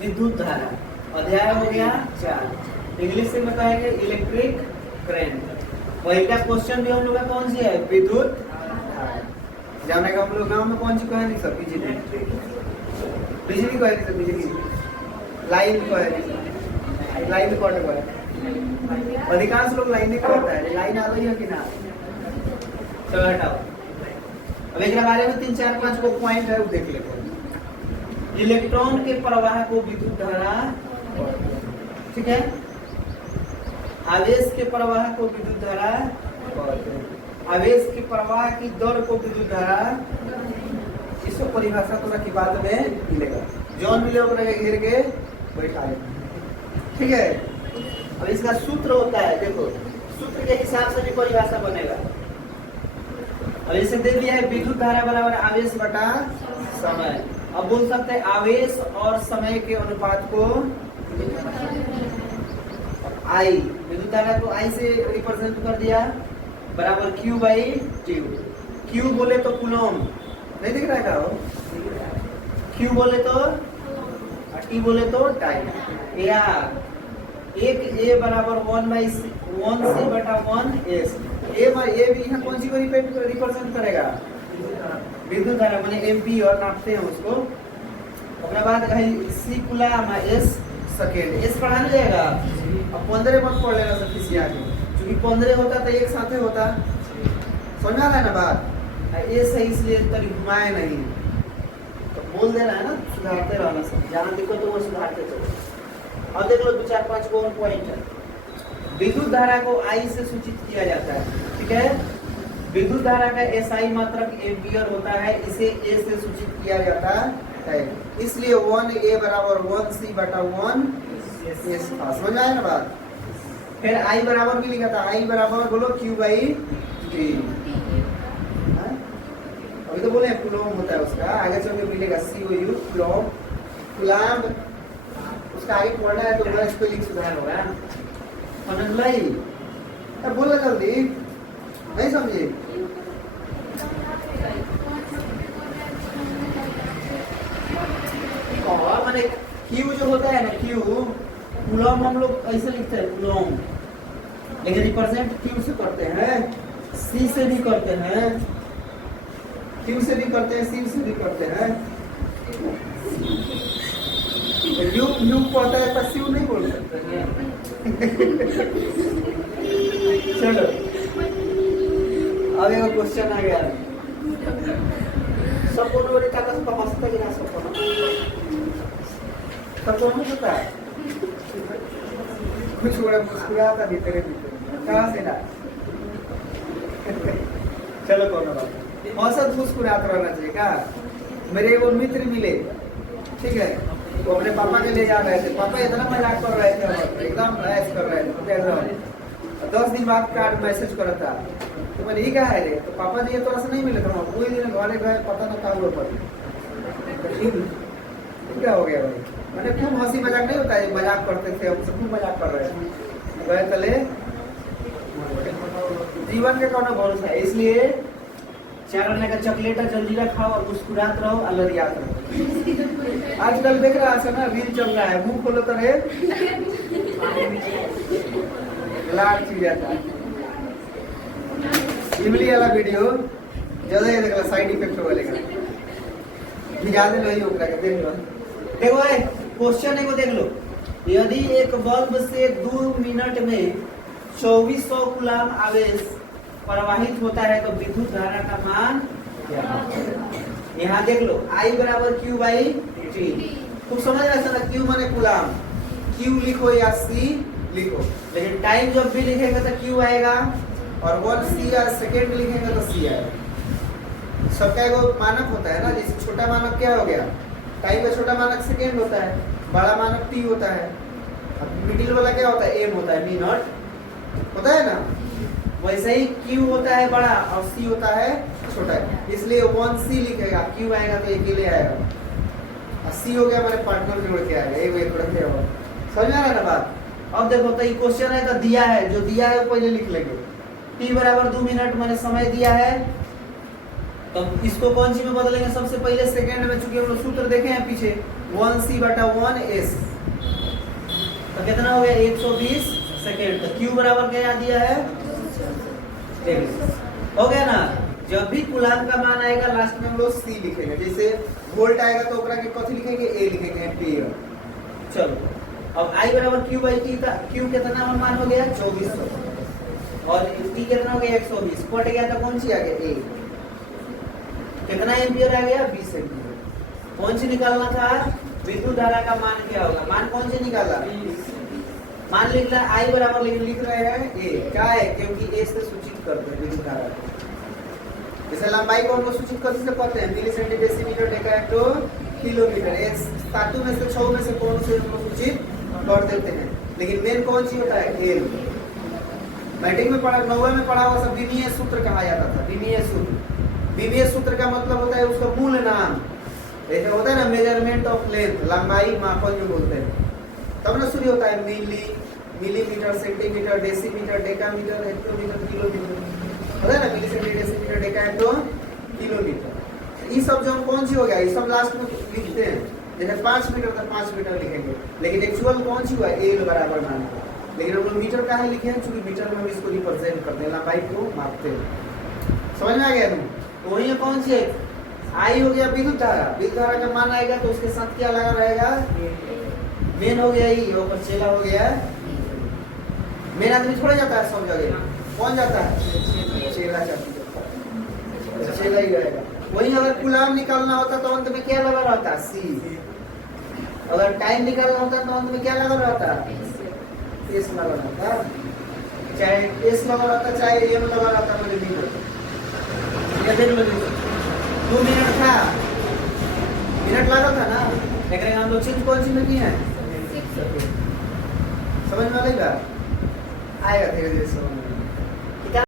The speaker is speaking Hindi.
विद्युत धारा। अध्याय हो गया 4। इंग्लिश में कहेंगे इलेक्ट्रिक करंट। वही का क्वेश्चन भी हम लोग का कौन सी है? विद्युत धारा। जाने का हम लोग गाँव में कौन सी कहे नहीं सब? बिजली। बिजली कहे नहीं सब, बिजली। लाइन कहे, लाइन कौन कहे? अधिकांश लोग लाइन कहता है। लाइन आ रही है कि ना? चलो हटाओ। अब एक बारे में 3 4 5 को पॉइंट है वो देख लेते हैं। इलेक्ट्रॉन के प्रवाह को विद्युत धारा, ठीक है। आवेश के प्रवाह को विद्युत धारा, आवेश के प्रवाह की दर को विद्युत धारा। इसको परिभाषा थोड़ा की बाद में मिलेगा। जौन मिले उतना घेर के बैठा है, ठीक है। अब इसका सूत्र होता है, देखो सूत्र के हिसाब से भी परिभाषा बनेगा। और इसे दे दिया है विद्युत धारा बराबर आवेश बटा समय। अब बोल सकते हैं आवेश और समय के अनुपात को आई, विद्युत धारा को आई से रिप्रेजेंट कर दिया, बराबर Q बाई T। Q बोले तो कूलम, नहीं दिख रहा है? Q बोले तो, T बोले तो टाइम। या एक A बराबर 1/1C बटा 1S। ए भी यहाँ कौन सी को रिप्रेजेंट करेगा? विद्युत धारा, माने एम्पीयर नापते हैं उसको। अपने बाद C coulomb, S second. S पढ़ा नहीं जाएगा। अब 15 मत पढ़ लेना सब किसी आगे, क्योंकि 15 होता तो एक साथ होता। समझ आ रहा है ना बात? S है इसलिए तरी घुमाए नहीं, तो बोल देना है ना, सुधारते रहना सब। जहाँ दिक्कत हो वो सुधारते चलो। अब देख लो 2 4 5 को पॉइंट है। विद्युत धारा को I से सूचित किया जाता है, ठीक है। विद्युत धारा का SI मात्रक एम्पीयर होता है, इसे A से सूचित किया जाता है। इसलिए 1A बराबर 1C बटा 1S था। समझ आया ना बात? फिर I बराबर भी लिखा था, I बराबर बोलो Q बाई T। अभी तो बोले कूलम होता है उसका, आगे चल के मिलेगा COU कूलम। कूलम उसका आगे पढ़ना है तो बड़ा स्पेलिंग सुधार होगा। समझ लाई? अब बोलो जल्दी, नहीं समझे? माने Q जो होता है ना, Q कूलम हम लोग ऐसे लिखते हैं कूलम, लेकिन रिप्रेजेंट Q से करते हैं, C से भी करते हैं, Q से भी करते हैं, C से भी करते हैं। U पढ़ता है तो C नहीं बोल सकते हैं। चलो अब एक क्वेश्चन आ गया। सबको नोरी ताकत का मस्त है ना, सबको नहीं पता है। कुछ बड़ा मुस्कुराता भी तेरे भीतर, कहाँ से ना? चलो कोनो बात, औसत मुस्कुराता रहना चाहिए का। मेरे वो मित्र मिले, ठीक है, वो अपने पापा के ले जा रहे थे। पापा इतना मजाक कर रहे थे, एकदम ऐश कर रहे थे। 10 दिन बाद कार्ड मैसेज करा था, तो मैंने ये कहा है रे, तो पापा जी ये थोड़ा सा नहीं मिले था। कोई दिन घरे गए, पता ना कहाँ हुआ पर क्या हो गया भाई। मैंने खूब हंसी मजाक नहीं होता है, मजाक करते थे, हम सब खूब मजाक कर रहे थे। गए तले जीवन के कौन भरोसा है, इसलिए 4 आने का चॉकलेट जल्दीरा खाओ और मुस्कुरात रहो, अलरियात रहो। आजकल देख रहा है ना, रील चल रहा है, मुंह खोलो तो रे लाड चीज जाता है। इमली वाला वीडियो ज्यादा ये देखला, साइड इफेक्ट हो लेगा। याद नहीं होगा, देख लो। देखो क्वेश्चन है को देख लो। यदि एक बल्ब से 2 मिनट में 2400 कूलम आवेश प्रवाहित होता है तो विद्युत धारा का मान क्या है? यहाँ देख लो, I बराबर Q बाई T। खूब समझ रहे हैं ना, Q माने कूलम, Q लिखो या C लिखो, लेकिन टाइम जब भी लिखेंगे तो Q आएगा, और 1C या सेकेंड लिखेंगे तो C आएगा। सबका एक मानक होता है ना, जैसे छोटा मानक क्या हो गया, टाइम का छोटा मानक सेकेंड होता है, बड़ा मानक T होता है, मिडिल वाला क्या होता है, M होता है, मिनट होता है ना। वैसे ही Q होता है बड़ा और C होता है छोटा, इसलिए 1C लिखेगा, Q आएगा तो अकेले आएगा, और C हो गया हमारे पार्टनर जोड़ के आएगा, एक रखते हो। समझ आ रहा है ना बात? अब देखो तो ये क्वेश्चन है तो दिया है, जो दिया है वो पहले लिख लेंगे। T बराबर 2 मिनट मैंने समय दिया है, तो इसको कौन सी में बदलेंगे? सबसे पहले सेकंड में, चूंकि हम लोग सूत्र देखे हैं पीछे 1c/1s, तो कितना हो गया 120 सेकेंड। तो Q बराबर क्या दिया है? हो गया ना। जब भी कूलाम का मान आएगा लास्ट में हम लोग C लिखेंगे। जैसे वोल्ट आएगा तो ओकरा के कथी लिखेंगे? A लिखेंगे, एम्पीयर। चलो अब I बराबर Q/T था। Q कितना मान हो गया? 2400 और T कितना हो गया? 120। कट गया तो कौन सी आ गया? A। कितना एम्पीयर आ गया? 20 एम्पीयर। कौन सी निकालना था? विद्युत धारा का मान क्या होगा? मान कौन सी निकाला? मान लिख रहा I बराबर लिख रहे हैं A। क्या है? क्योंकि A से सूचित करते हैं विद्युत धारा को। जैसे लंबाई को हम लोग सूचित कर सकते हैं मिली सेंटीमीटर, डेसीमीटर, डेकाहेक्टो, किलोमीटर। एक धातु में से 6 में से कौन से हम लोग सूचित कर देते हैं। लेकिन मेन कौन सी होता है? L। मैट्रिक में पढ़ा, 9वीं में पढ़ा हुआ सब विमीय सूत्र कहा जाता था। विमीय सूत्र, विमीय सूत्र का मतलब होता है उसका मूल नाम। जैसे होता है ना मेजरमेंट ऑफ लेंथ, लंबाई मापन जो बोलते हैं, तब ना शुरू होता है milli, millimetre, centimetre, decimetre, decametre, hectometre, kilometre. होता है ना milli, centimetre, decimetre, deca hecto, kilometre. ये सब जो कौन सी हो गया? ये सब लास्ट में लिखते हैं। जैसे 5 मीटर तक 5 मीटर लिखेंगे, लेकिन एक्चुअल कौन सी हुआ? L बराबर मान। लेकिन हम लोग मीटर का है लिखे हैं, चूंकि मीटर में हम इसको रिप्रेजेंट करते हैं, लंबाई को मापते हैं। समझ में आ गया तुम? तो वही कौन सी है? I हो गया विद्युत धारा। विद्युत धारा का मान आएगा तो उसके साथ क्या लगा रहेगा? मेन हो गया ही, ऊपर चेला हो गया। मेन आदमी थोड़ा जाता है सब जगह, कौन जाता है? चेला जाता है, चेला ही रहेगा। वही अगर कूलाम निकालना होता तो अंत में क्या लगा रहता? C। अगर टाइम निकालना होता तो अंत में क्या लगा रहता? S लगा रहता। चाहे S लगा रहता चाहे M लगा रहता, मुझे मिनट 2 मिनट था, मिनट लगा था ना। लेकिन हम लोग चीज कौन सी में की है? समझ में आ रही बात? आएगा धीरे धीरे समझ में।